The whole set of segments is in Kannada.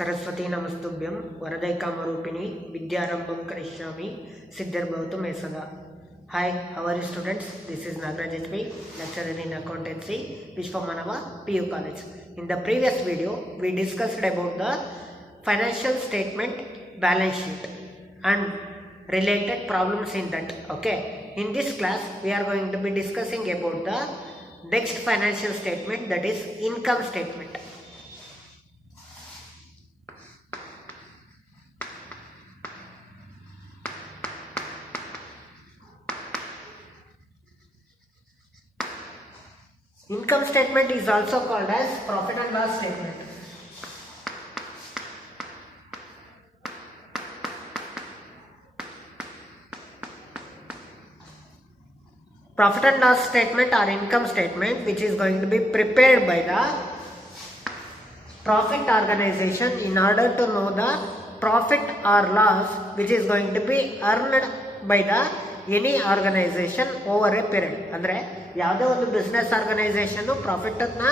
सरस्वती नमस्तुभ्यं वरदै कामरूपिणी विद्यारंभं करिष्यामि सिद्धिर्भवतु मे सदा. Hi, how are you students? This is Nagaraj HP, lecturer in accountancy, Vishwamanava PU College. In the previous video, we discussed about the financial statement, balance sheet and related problems in that. Okay. In this class, we are going to be discussing about the next financial statement, that is income statement. Income statement is also called as profit and loss statement. Profit and loss statement or income statement, which is going to be prepared by the profit organization in order to know the profit or loss which is going to be earned by the any organization over a period. ಅಂದ್ರೆ ಯಾವುದೇ ಒಂದು ಬಿಸ್ನೆಸ್ ಆರ್ಗನೈಸೇಷನ್ ಪ್ರಾಫಿಟ್ ಅನ್ನ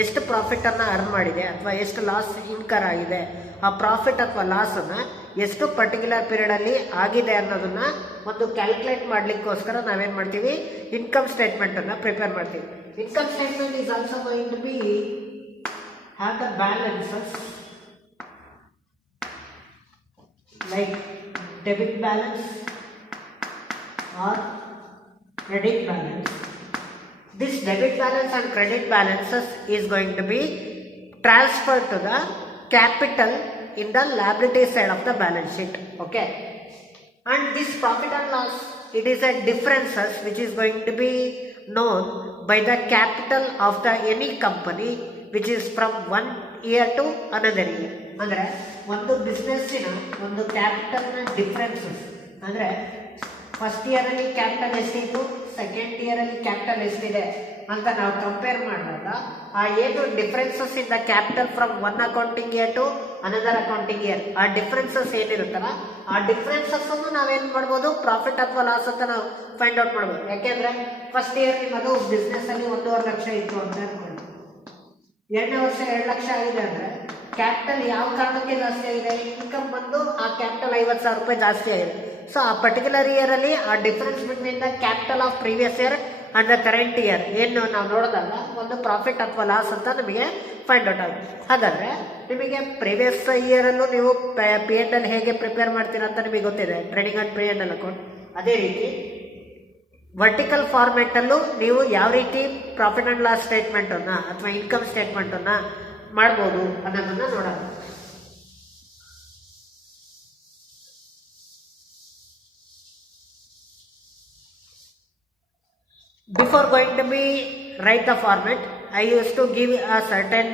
ಎಷ್ಟು ಪ್ರಾಫಿಟ್ ಅನ್ನ ಅರ್ನ್ ಮಾಡಿದೆ ಅಥವಾ ಎಷ್ಟು ಲಾಸ್ ಇನ್ಕರ್ ಆಗಿದೆ, ಆ ಪ್ರಾಫಿಟ್ ಅಥವಾ ಲಾಸ್ ಅನ್ನ ಎಷ್ಟು ಪರ್ಟಿಕ್ಯುಲರ್ ಪೀರಿಯಡ್ ಅಲ್ಲಿ ಆಗಿದೆ ಅನ್ನೋದನ್ನ ಒಂದು ಕ್ಯಾಲ್ಕುಲೇಟ್ ಮಾಡ್ಲಿಕ್ಕೋಸ್ಕರ ನಾವೇನ್ ಮಾಡ್ತೀವಿ, ಇನ್ಕಮ್ ಸ್ಟೇಟ್ಮೆಂಟ್ ಅನ್ನ ಪ್ರಿಪೇರ್ ಮಾಡ್ತೀವಿ. Income statement is also going to be have the balances like debit balance or credit balance. This debit balance and credit balances is going to be transferred to the capital in the liability side of the balance sheet. Okay, and this profit and loss, it is a differences which is going to be known by the capital of the any company which is from one year to another year. ಅಂದ್ರೆ ಒಂದು ಬಿಸ್ನೆಸ್ಸಿನ ಒಂದು ಕ್ಯಾಪಿಟಲ್ ನ ಡಿಫರೆನ್ಸಸ್ ಅಂದ್ರೆ ಫಸ್ಟ್ ಇಯರ್ ಅಲ್ಲಿ ಕ್ಯಾಪಿಟಲ್ ಎಷ್ಟಿತ್ತು, ಸೆಕೆಂಡ್ ಇಯರ್ ಅಲ್ಲಿ ಕ್ಯಾಪಿಟಲ್ ಎಷ್ಟಿದೆ ಅಂತ ನಾವು ಕಂಪೇರ್ ಮಾಡಿದಾಗ ಆ ಏನು differences in the capital from one accounting year to another accounting year, ಆ ಡಿಫರೆನ್ಸಸ್ ಏನಿರುತ್ತಲ್ಲ ಆ ಡಿಫರೆನ್ಸಸ್ ಅನ್ನು ನಾವೇನ್ ಮಾಡ್ಬೋದು, ಪ್ರಾಫಿಟ್ ಅಥವಾ ಲಾಸ್ ಅಂತ ನಾವು ಫೈಂಡ್ ಔಟ್ ಮಾಡ್ಬೋದು. ಯಾಕೆಂದ್ರೆ ಫಸ್ಟ್ ಇಯರ್ ನಿಮ್ಮದು ಬಿಸ್ನೆಸ್ ಅಲ್ಲಿ 1.5 ಲಕ್ಷ ಇತ್ತು ಅಂತ ಅನ್ಕೊಳ್ಳಿ, ಎರಡನೇ ವರ್ಷ 2 ಲಕ್ಷ ಆಗಿದೆ ಅಂದ್ರೆ ಕ್ಯಾಪಿಟಲ್ ಯಾವ ಕಾರಣಕ್ಕೆ ಜಾಸ್ತಿ ಆಗಿದೆ, ಇನ್ಕಮ್ ಬಂದು ಆ ಕ್ಯಾಪಿಟಲ್ 50,000 ರೂಪಾಯಿ ಜಾಸ್ತಿ ಆಗಿದೆ. ಸೊ ಆ ಪರ್ಟಿಕ್ಯುಲರ್ ಇಯರ್ ಅಲ್ಲಿ ಆ difference between the capital of previous year and the current year ಏನು ನಾವು ನೋಡಿದಾಗ ಒಂದು ಪ್ರಾಫಿಟ್ ಅಥವಾ ಲಾಸ್ ಅಂತ ನಮಗೆ ಫೈಂಡ್ ಔಟ್ ಆಗುತ್ತೆ. ಹಾಗಾದ್ರೆ ನಿಮಗೆ ಪ್ರೀವಿಯಸ್ ಇಯರ್ ಅಲ್ಲೂ ನೀವು P&L ಹೇಗೆ ಪ್ರಿಪೇರ್ ಮಾಡ್ತೀರಾ ಅಂತ ನಿಮಗೆ ಗೊತ್ತಿದೆ, ಟ್ರೇಡಿಂಗ್ ಅಂಡ್ P&L ಅಕೌಂಟ್. ಅದೇ ರೀತಿ ವರ್ಟಿಕಲ್ ಫಾರ್ಮೆಟ್ ಅಲ್ಲೂ ನೀವು ಯಾವ ರೀತಿ ಪ್ರಾಫಿಟ್ ಅಂಡ್ ಲಾಸ್ ಸ್ಟೇಟ್ಮೆಂಟ್ ಅನ್ನ ಅಥವಾ ಇನ್ಕಮ್ ಸ್ಟೇಟ್ಮೆಂಟ್ ಅನ್ನ ಮಾಡಬಹುದು ಅನ್ನೋದನ್ನ ನೋಡೋಣ. Before going to be write the format, I used to give a certain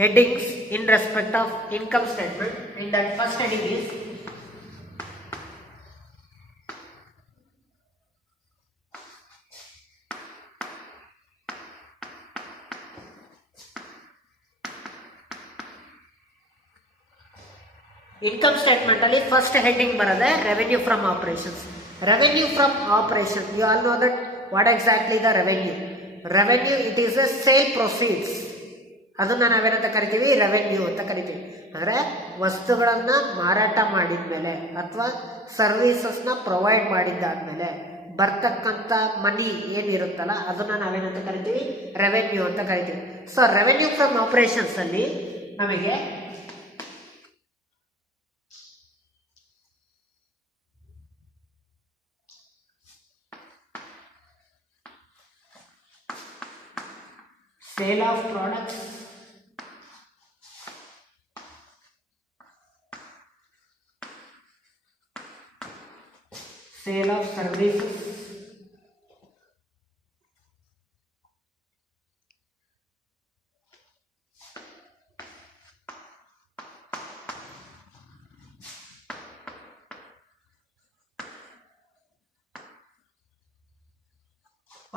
headings in respect of income statement. In that first heading is income statement ಅಲ್ಲಿ ಫಸ್ಟ್ ಹೆಡ್ಡಿಂಗ್ ಬರೋದೆ revenue from operations. Revenue from operation, you all know that what exactly the revenue. Revenue it is a sale proceeds, ಅದನ್ನ ನಾವೇನಂತ ಕರಿತೀವಿ, ರೆವೆನ್ಯೂ ಅಂತ ಕರಿತೀವಿ. ಅಂದ್ರೆ ವಸ್ತುಗಳನ್ನ ಮಾರಾಟ ಮಾಡಿದ್ಮೇಲೆ ಅಥವಾ ಸರ್ವಿಸಸ್ ನ ಪ್ರೊವೈಡ್ ಮಾಡಿದ್ದಾದ್ಮೇಲೆ ಬರ್ತಕ್ಕಂಥ ಮನಿ ಏನಿರುತ್ತಲ್ಲ ಅದನ್ನ ನಾವೇನಂತ ಕರಿತೀವಿ, ರೆವೆನ್ಯೂ ಅಂತ ಕರಿತೀವಿ. ಸೊ ರೆವೆನ್ಯೂ ಫ್ರಮ್ ಆಪರೇಷನ್ಸ್ ಅಲ್ಲಿ ನಮಗೆ sale of products, sale of services,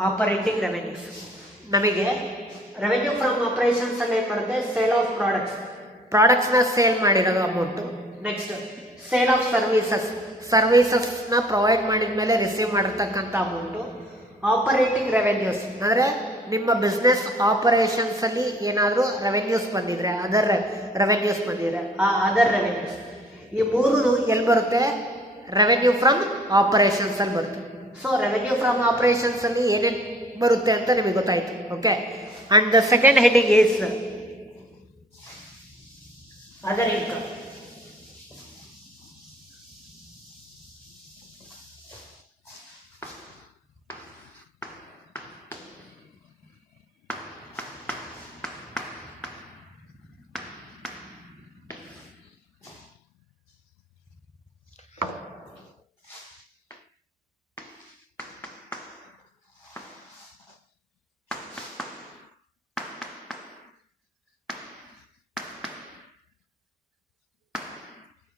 operating revenues. ನಮಗೆ ರೆವೆನ್ಯೂ ಫ್ರಮ್ ಆಪರೇಷನ್ಸ್ ಅಲ್ಲಿ ಏನ್ ಬರುತ್ತೆ, ಸೇಲ್ ಆಫ್ ಪ್ರಾಡಕ್ಟ್ಸ್ ನ ಸೇಲ್ ಮಾಡಿರೋದು amount. Next sale of services ನ ಪ್ರೊವೈಡ್ ಮಾಡಿದ್ಮೇಲೆ ರಿಸೀವ್ ಮಾಡಿರ್ತಕ್ಕಂಥ ಅಮೌಂಟ್. ಆಪರೇಟಿಂಗ್ ರೆವೆನ್ಯೂಸ್ ಅಂದ್ರೆ ನಿಮ್ಮ ಬಿಸ್ನೆಸ್ ಆಪರೇಷನ್ಸ್ ಅಲ್ಲಿ ಏನಾದರೂ ರೆವೆನ್ಯೂಸ್ ಬಂದಿದ್ರೆ, ಅದರ್ ರೆವೆನ್ಯೂಸ್ ಬಂದಿದ್ರೆ, ಆ ಅದರ್ ರೆವೆನ್ಯೂಸ್ ಈ ಮೂರು ಎಲ್ಲಿ ಬರುತ್ತೆ? ರೆವೆನ್ಯೂ ಫ್ರಮ್ ಆಪರೇಷನ್ಸ್ ಅಲ್ಲಿ ಬರುತ್ತೆ. ಸೊ ರೆವೆನ್ಯೂ ಫ್ರಮ್ ಆಪರೇಷನ್ಸ್ ಅಲ್ಲಿ ಏನೇನು ಬರುತ್ತೆ ಅಂತ ನಿಮಗೆ ಗೊತ್ತಾಯ್ತು. Okay, and the second heading is other income.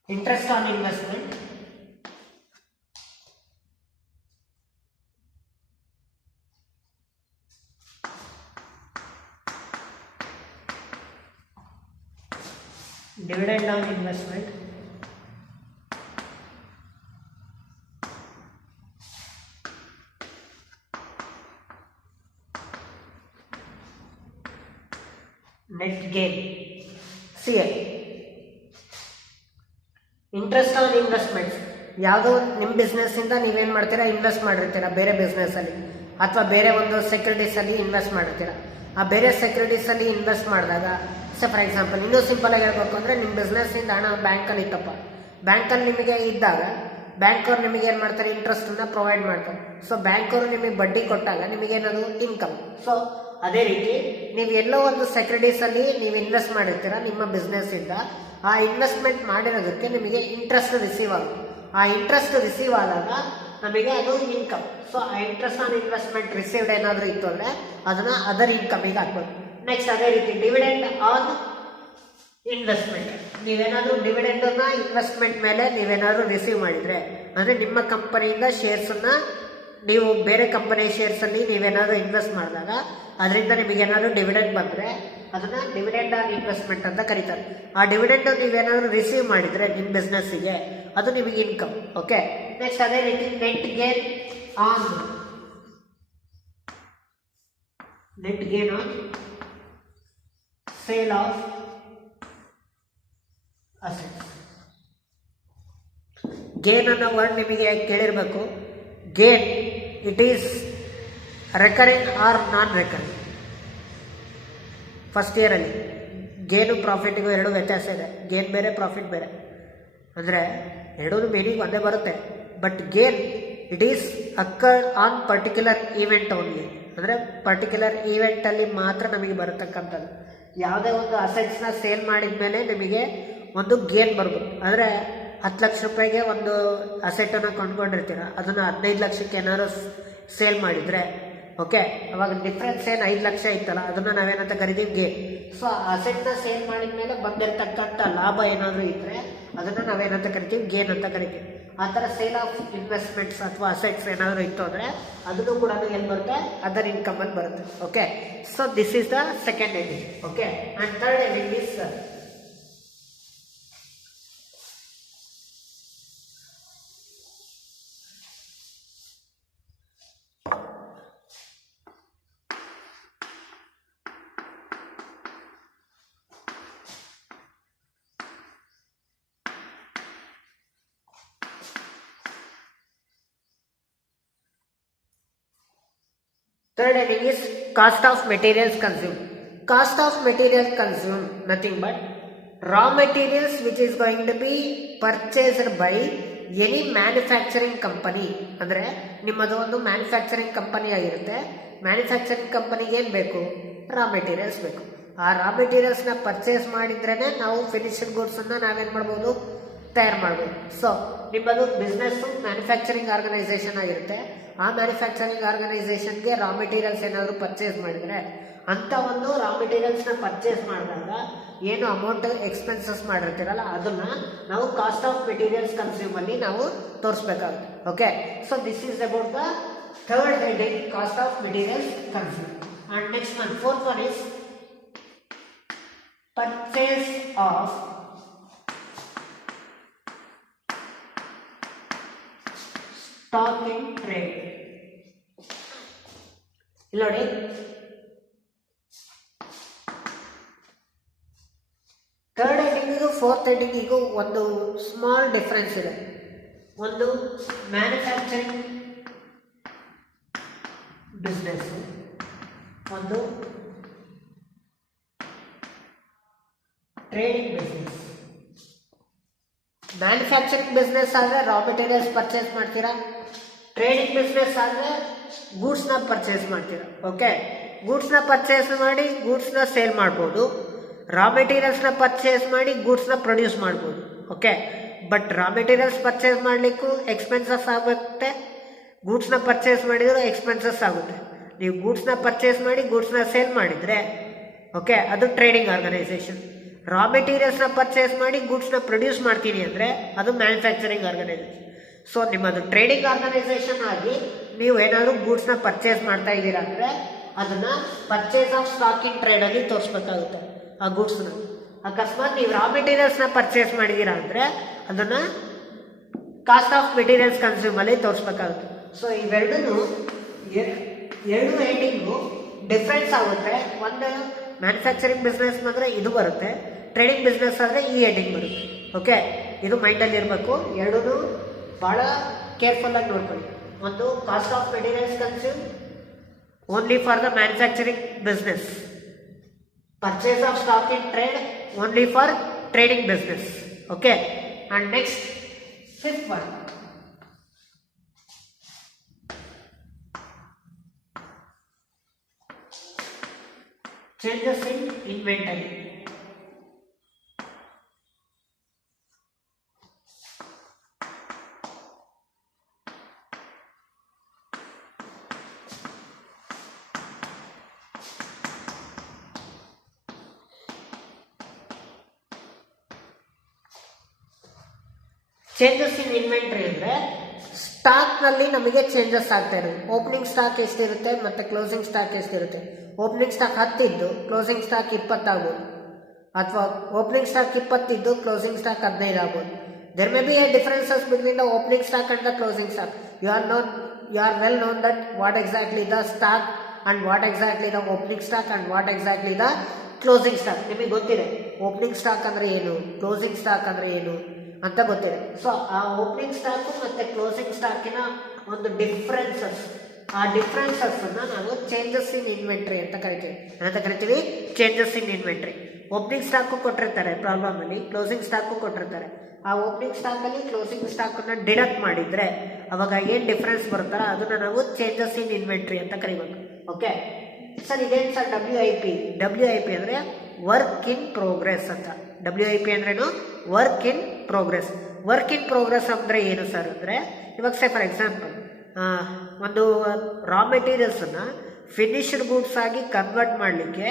Interest on investment, dividend on investment, net gain. See here. Interest on investments, ಯಾವುದೋ ನಿಮ್ಮ ಬಿಸ್ನೆಸ್ಸಿಂದ ನೀವೇನು ಮಾಡ್ತೀರಾ? ಇನ್ವೆಸ್ಟ್ ಮಾಡಿರ್ತೀರ ಬೇರೆ ಬಿಸ್ನೆಸ್ಸಲ್ಲಿ, ಅಥವಾ ಬೇರೆ ಒಂದು ಸೆಕ್ಯೂರಿಟೀಸಲ್ಲಿ ಇನ್ವೆಸ್ಟ್ ಮಾಡಿರ್ತೀರ. ಆ ಬೇರೆ ಸೆಕ್ಯೂರಿಟೀಸಲ್ಲಿ ಇನ್ವೆಸ್ಟ್ ಮಾಡಿದಾಗ, ಫಾರ್ ಎಕ್ಸಾಂಪಲ್ ಇನ್ನೂ ಸಿಂಪಲ್ ಆಗಿ ಹೇಳ್ಬೇಕು ಅಂದರೆ, ನಿಮ್ಮ ಬಿಸ್ನೆಸ್ಸಿಂದ ಹಣ ಬ್ಯಾಂಕಲ್ಲಿ ಇತ್ತಪ್ಪ, ಬ್ಯಾಂಕಲ್ಲಿ ನಿಮಗೆ ಇದ್ದಾಗ ಬ್ಯಾಂಕವ್ರು ನಿಮಗೆ ಏನು ಮಾಡ್ತಾರೆ? ಇಂಟ್ರೆಸ್ಟನ್ನು ಪ್ರೊವೈಡ್ ಮಾಡ್ತಾರೆ. ಸೊ ಬ್ಯಾಂಕವರು ನಿಮಗೆ ಬಡ್ಡಿ ಕೊಟ್ಟಾಗ ನಿಮಗೇನದು ಇನ್ಕಮ್. ಸೊ ಅದೇ ರೀತಿ ನೀವು ಎಲ್ಲೋ ಒಂದು ಸೆಕ್ಯೂರಿಟೀಸಲ್ಲಿ ನೀವು ಇನ್ವೆಸ್ಟ್ ಮಾಡಿರ್ತೀರ ನಿಮ್ಮ ಬಿಸ್ನೆಸ್ಸಿಂದ, ಆ ಇನ್ವೆಸ್ಟ್ಮೆಂಟ್ ಮಾಡಿರೋದಕ್ಕೆ ನಿಮಗೆ ಇಂಟ್ರೆಸ್ಟ್ ರಿಸೀವ್ ಆಗುತ್ತೆ. ಆ ಇಂಟ್ರೆಸ್ಟ್ ರಿಸೀವ್ ಆದಾಗ ನಮಗೆ ಅದು ಇನ್ಕಮ್. ಸೊ ಆ ಇಂಟ್ರೆಸ್ಟ್ ಆನ್ ಇನ್ವೆಸ್ಟ್ಮೆಂಟ್ ರಿಸೀವ್ಡ್ ಏನಾದರೂ ಇತ್ತು ಅಂದರೆ ಅದನ್ನು ಅದರ್ ಇನ್ಕಮಿಗೆ ಹಾಕ್ಬೋದು. ನೆಕ್ಸ್ಟ್ ಅದೇ ರೀತಿ ಡಿವಿಡೆಂಡ್ ಆನ್ ಇನ್ವೆಸ್ಟ್ಮೆಂಟ್, ನೀವೇನಾದರೂ ಡಿವಿಡೆಂಡನ್ನು ಇನ್ವೆಸ್ಟ್ಮೆಂಟ್ ಮೇಲೆ ನೀವೇನಾದರೂ ರಿಸೀವ್ ಮಾಡಿದರೆ, ಅಂದರೆ ನಿಮ್ಮ ಕಂಪನಿಯಿಂದ ಶೇರ್ಸನ್ನು ನೀವು ಬೇರೆ ಕಂಪನಿ ಶೇರ್ಸಲ್ಲಿ ನೀವೇನಾದರೂ ಇನ್ವೆಸ್ಟ್ ಮಾಡಿದಾಗ ಅದರಿಂದ ನಿಮಗೇನಾದರೂ ಡಿವಿಡೆಂಡ್ ಬಂದರೆ ಅದನ್ನು ಡಿವಿಡೆಂಡ್ ಆನ್ ಇನ್ವೆಸ್ಟ್ಮೆಂಟ್ ಅಂತ ಕರೀತಾರೆ. ಆ ಡಿವಿಡೆಂಡ್ ನೀವೇನಾದರೂ ರಿಸೀವ್ ಮಾಡಿದರೆ ನಿಮ್ಮ ಬಿಸ್ನೆಸ್ಸಿಗೆ ಅದು ನಿಮಗೆ ಇನ್ಕಮ್. ಓಕೆ, ನೆಕ್ಸ್ಟ್ ಅದೇ ರೀತಿ net gain on sale of assets. Gain ಅನ್ನೋ ವರ್ಡ್ ನಿಮಗೆ ಕೇಳಿರಬೇಕು. Gain it is recurring or non recurring. First ಇಯರಲ್ಲಿ ಗೇನು ಪ್ರಾಫಿಟ್ಗೂ ಎರಡು ವ್ಯತ್ಯಾಸ ಇದೆ. ಗೇನ್ ಬೇರೆ, ಪ್ರಾಫಿಟ್ ಬೇರೆ. ಅಂದರೆ ಎರಡೂ ಮೀನಿಂಗ್ ಒಂದೇ ಬರುತ್ತೆ. But gain it is occurred on particular event only, ಅಂದರೆ ಪರ್ಟಿಕ್ಯುಲರ್ ಈವೆಂಟಲ್ಲಿ ಮಾತ್ರ ನಮಗೆ ಬರತಕ್ಕಂಥದ್ದು. ಯಾವುದೇ ಒಂದು ಅಸೆಟ್ಸ್ನ ಸೇಲ್ ಮಾಡಿದ ಮೇಲೆ ನಿಮಗೆ ಒಂದು ಗೇನ್ ಬರ್ಬೋದು. ಅಂದರೆ 10 ಲಕ್ಷ ರೂಪಾಯಿಗೆ ಒಂದು ಅಸೆಟನ್ನು ಕೊಂಡ್ಕೊಂಡಿರ್ತೀರ, ಅದನ್ನು 15 ಲಕ್ಷಕ್ಕೆ ಏನಾದ್ರು ಸೇಲ್ ಮಾಡಿದರೆ, ಓಕೆ, ಅವಾಗ ಡಿಫ್ರೆನ್ಸ್ ಏನು 5 ಲಕ್ಷ ಇತ್ತಲ್ಲ, ಅದನ್ನು ನಾವೇನಂತ ಕರಿತೀವಿ? ಗೇನ್. ಸೊ ಅಸೆಟ್ನ ಸೇಲ್ ಮಾಡಿದ ಮೇಲೆ ಬಂದಿರತಕ್ಕಂಥ ಲಾಭ ಏನಾದರೂ ಇದ್ದರೆ ಅದನ್ನು ನಾವೇನಂತ ಕರಿತೀವಿ? ಗೇನ್ ಅಂತ ಕರಿತೀವಿ. ಆ ಥರ ಸೇಲ್ ಆಫ್ ಇನ್ವೆಸ್ಟ್ಮೆಂಟ್ಸ್ ಅಥವಾ ಅಸೆಟ್ಸ್ ಏನಾದರೂ ಇತ್ತು ಅಂದರೆ ಅದನ್ನು ಕೂಡ ಎಲ್ಲಿ ಬರುತ್ತೆ? ಅದರ್ ಇನ್ಕಮ್ ಅಲ್ಲಿ ಬರುತ್ತೆ. Okay, so this is the second heading. Okay, and third heading is third heading is cost of materials consumed. Cost of materials consumed, nothing but raw materials which is going to be purchased by any manufacturing company. ಅಂದರೆ ನಿಮ್ಮದು ಒಂದು ಮ್ಯಾನುಫ್ಯಾಕ್ಚರಿಂಗ್ ಕಂಪನಿ ಆಗಿರುತ್ತೆ. ಮ್ಯಾನುಫ್ಯಾಕ್ಚರಿಂಗ್ ಕಂಪನಿಗೆ ಏನು ಬೇಕು? ರಾ ಮೆಟೀರಿಯಲ್ಸ್ ಬೇಕು. ಆ ರಾ ಮೆಟೀರಿಯಲ್ಸ್ನ ಪರ್ಚೇಸ್ ಮಾಡಿದ್ರೇ ನಾವು ಫಿನಿಶ್ಡ್ ಗೂಡ್ಸನ್ನು ನಾವೇನು ಮಾಡ್ಬೋದು? ತಯಾರು ಮಾಡ್ಬೋದು. ಸೊ ನಿಮ್ಮದು ಬಿಸ್ನೆಸ್ಸು ಮ್ಯಾನುಫ್ಯಾಕ್ಚರಿಂಗ್ ಆರ್ಗನೈಸೇಷನ್ ಆಗಿರುತ್ತೆ. ಆ ಮ್ಯಾನುಫ್ಯಾಕ್ಚರಿಂಗ್ ಆರ್ಗನೈಸೇಷನ್ಗೆ ರಾ ಮೆಟೀರಿಯಲ್ಸ್ ಏನಾದರೂ ಪರ್ಚೇಸ್ ಮಾಡಿದರೆ, ಅಂಥ ಒಂದು ರಾ ಮೆಟೀರಿಯಲ್ಸ್ನ ಪರ್ಚೇಸ್ ಮಾಡಿದಾಗ ಏನು ಅಮೌಂಟ್ ಎಕ್ಸ್ಪೆನ್ಸಸ್ ಮಾಡಿರ್ತೀರಲ್ಲ ಅದನ್ನು ನಾವು ಕಾಸ್ಟ್ ಆಫ್ ಮೆಟೀರಿಯಲ್ಸ್ ಕನ್ಸ್ಯೂಮಲ್ಲಿ ನಾವು ತೋರಿಸ್ಬೇಕಾಗುತ್ತೆ. Okay, so this is about the third heading, cost of materials consume. And next one, fourth one is purchase of stock in trade. ಇಲ್ಲಿ ನೋಡಿ, ಫೋರ್ತ್ ಹೆಡಿಂಗಿಗೂ ಒಂದು ಸ್ಮಾಲ್ ಡಿಫ್ರೆನ್ಸ್ ಇದೆ. ಒಂದು ಮ್ಯಾನುಫ್ಯಾಕ್ಚರಿಂಗ್ ಬಿಸ್ನೆಸ್, ಒಂದು ಟ್ರೇಡಿಂಗ್ ಬಿಸ್ನೆಸ್. ಮ್ಯಾನುಫ್ಯಾಕ್ಚರಿಂಗ್ ಬಿಸ್ನೆಸ್ ಆದರೆ ರಾ ಮೆಟೀರಿಯಲ್ಸ್ ಪರ್ಚೇಸ್ ಮಾಡ್ತೀರಾ, ಟ್ರೇಡಿಂಗ್ ಬಿಸ್ನೆಸ್ ಆದರೆ ಗೂಡ್ಸ್ನ ಪರ್ಚೇಸ್ ಮಾಡ್ತೀರಾ. ಓಕೆ, ಗೂಡ್ಸ್ನ ಪರ್ಚೇಸ್ ಮಾಡಿ ಗೂಡ್ಸ್ನ ಸೇಲ್ ಮಾಡ್ಬೋದು, ರಾ ಮೆಟೀರಿಯಲ್ಸ್ನ ಪರ್ಚೇಸ್ ಮಾಡಿ ಗೂಡ್ಸ್ನ ಪ್ರೊಡ್ಯೂಸ್ ಮಾಡ್ಬೋದು. Okay, but Ra materials purchase ಮಾಡಲಿಕ್ಕೂ ಎಕ್ಸ್ಪೆನ್ಸಸ್ ಆಗುತ್ತೆ, ಗೂಡ್ಸ್ನ ಪರ್ಚೇಸ್ ಮಾಡಿದರೂ ಎಕ್ಸ್ಪೆನ್ಸಸ್ ಆಗುತ್ತೆ. ನೀವು ಗೂಡ್ಸ್ನ ಪರ್ಚೇಸ್ ಮಾಡಿ ಗೂಡ್ಸ್ನ ಸೇಲ್ ಮಾಡಿದರೆ ಓಕೆ, ಅದು ಟ್ರೇಡಿಂಗ್ ಆರ್ಗನೈಸೇಷನ್. ರಾ ಮೆಟೀರಿಯಲ್ಸ್ನ ಪರ್ಚೇಸ್ ಮಾಡಿ ಗೂಡ್ಸ್ನ ಪ್ರೊಡ್ಯೂಸ್ ಮಾಡ್ತೀನಿ ಅಂದರೆ ಅದು ಮ್ಯಾನುಫ್ಯಾಕ್ಚರಿಂಗ್ ಆರ್ಗನೈಸೇಷನ್. ಸೊ ನಿಮ್ಮದು ಟ್ರೇಡಿಂಗ್ ಆರ್ಗನೈಸೇಷನ್ ಆಗಿ ನೀವು ಏನಾದರೂ ಗೂಡ್ಸ್ನ ಪರ್ಚೇಸ್ ಮಾಡ್ತಾ ಇದ್ದೀರಾ ಅಂದರೆ ಅದನ್ನು ಪರ್ಚೇಸ್ ಆಫ್ ಸ್ಟಾಕ್ ಇನ್ ಟ್ರೇಡಲ್ಲಿ ತೋರಿಸ್ಬೇಕಾಗುತ್ತೆ. ಆ ಗೂಡ್ಸ್ನ ಅಕಸ್ಮಾತ್ ನೀವು ರಾ ಮೆಟೀರಿಯಲ್ಸ್ನ ಪರ್ಚೇಸ್ ಮಾಡಿದ್ದೀರಾ ಅಂದರೆ ಅದನ್ನು ಕಾಸ್ಟ್ ಆಫ್ ಮೆಟೀರಿಯಲ್ಸ್ ಕನ್ಸ್ಯೂಮಲ್ಲಿ ತೋರಿಸ್ಬೇಕಾಗುತ್ತೆ. ಸೊ ಇವೆರಡೂ ಎರಡು ಹೆಡಿಂಗು ಡಿಫ್ರೆನ್ಸ್ ಆಗುತ್ತೆ. ಒಂದು ಮ್ಯಾನುಫ್ಯಾಕ್ಚರಿಂಗ್ ಬಿಸ್ನೆಸ್ ಅಂದರೆ ಇದು ಬರುತ್ತೆ, ಟ್ರೇಡಿಂಗ್ ಬಿಸ್ನೆಸ್ ಆದರೆ ಈ ಹೆಡಿಂಗ್ ಬರುತ್ತೆ. ಓಕೆ, ಇದು ಮೈಂಡಲ್ಲಿ ಇರಬೇಕು. ಎರಡೂ ಭಾಳ ಕೇರ್ಫುಲ್ಲಾಗಿ ನೋಡ್ಕೊಳ್ಳಿ. ಒಂದು cost of materials consume only for the manufacturing business, purchase of stock in trade only for trading business. Okay, and next fifth one, changes in inventory. Changes in inventory ಅಂದರೆ ಸ್ಟಾಕ್ನಲ್ಲಿ ನಮಗೆ ಚೇಂಜಸ್ ಆಗ್ತಾ ಇರುತ್ತೆ. ಓಪನಿಂಗ್ ಸ್ಟಾಕ್ ಎಷ್ಟಿರುತ್ತೆ ಮತ್ತು ಕ್ಲೋಸಿಂಗ್ ಸ್ಟಾಕ್ ಎಷ್ಟಿರುತ್ತೆ. ಓಪನಿಂಗ್ ಸ್ಟಾಕ್ 10 ಇದ್ದು ಕ್ಲೋಸಿಂಗ್ ಸ್ಟಾಕ್ 20 ಆಗ್ಬೋದು, ಅಥವಾ ಓಪನಿಂಗ್ ಸ್ಟಾಕ್ 20 ಇದ್ದು ಕ್ಲೋಸಿಂಗ್ ಸ್ಟಾಕ್ 15 ಆಗ್ಬೋದು. There may be a differences between the opening stock and the closing stock. You are well known that what exactly the stock and what exactly the opening stock and what exactly the closing stock. ನಿಮಗೆ ಗೊತ್ತಿದೆ ಓಪನಿಂಗ್ ಸ್ಟಾಕ್ ಅಂದರೆ ಏನು, ಕ್ಲೋಸಿಂಗ್ ಸ್ಟಾಕ್ ಅಂದರೆ ಏನು ಅಂತ ಗೊತ್ತಿದೆ. ಸೊ ಆ ಓಪನಿಂಗ್ ಸ್ಟಾಕು ಮತ್ತು ಕ್ಲೋಸಿಂಗ್ ಸ್ಟಾಕಿನ ಒಂದು ಡಿಫ್ರೆನ್ಸಸ್, ಆ ಡಿಫ್ರೆನ್ಸಸ್ ಅನ್ನು ನಾವು ಚೇಂಜಸ್ ಇನ್ ಇನ್ವೆಂಟ್ರಿ ಅಂತ ಕರಿತೀವಿ. ಏನಂತ ಕರಿತೀವಿ? Changes in inventory. Opening stock ಕೊಟ್ಟಿರ್ತಾರೆ ಪ್ರಾಬ್ಲಮಲ್ಲಿ, ಕ್ಲೋಸಿಂಗ್ ಸ್ಟಾಕು ಕೊಟ್ಟಿರ್ತಾರೆ. ಆ ಓಪನಿಂಗ್ ಸ್ಟಾಕಲ್ಲಿ ಕ್ಲೋಸಿಂಗ್ ಸ್ಟಾಕನ್ನು ಡಿಡಕ್ಟ್ ಮಾಡಿದರೆ ಅವಾಗ ಏನು ಡಿಫ್ರೆನ್ಸ್ ಬರುತ್ತಲ್ಲ ಅದನ್ನು ನಾವು ಚೇಂಜಸ್ ಇನ್ ಇನ್ವೆಂಟ್ರಿ ಅಂತ ಕರಿಬೇಕು. ಓಕೆ ಸರ್, ಇದೇನು ಸರ್ WIP? WIP ಅಂದರೆ ವರ್ಕ್ ಇನ್ ಪ್ರೋಗ್ರೆಸ್ ಅಂತ. WIP ಅಂದ್ರೇನು? Work in progress. Work in progress ಅಂದರೆ ಏನು ಸರ್ ಅಂದರೆ, ಇವಾಗ ಫಾರ್ ಎಕ್ಸಾಂಪಲ್ ಒಂದು ರಾ ಮೆಟೀರಿಯಲ್ಸನ್ನು ಫಿನಿಶ್ಡ್ ಗೂಡ್ಸ್ ಆಗಿ ಕನ್ವರ್ಟ್ ಮಾಡಲಿಕ್ಕೆ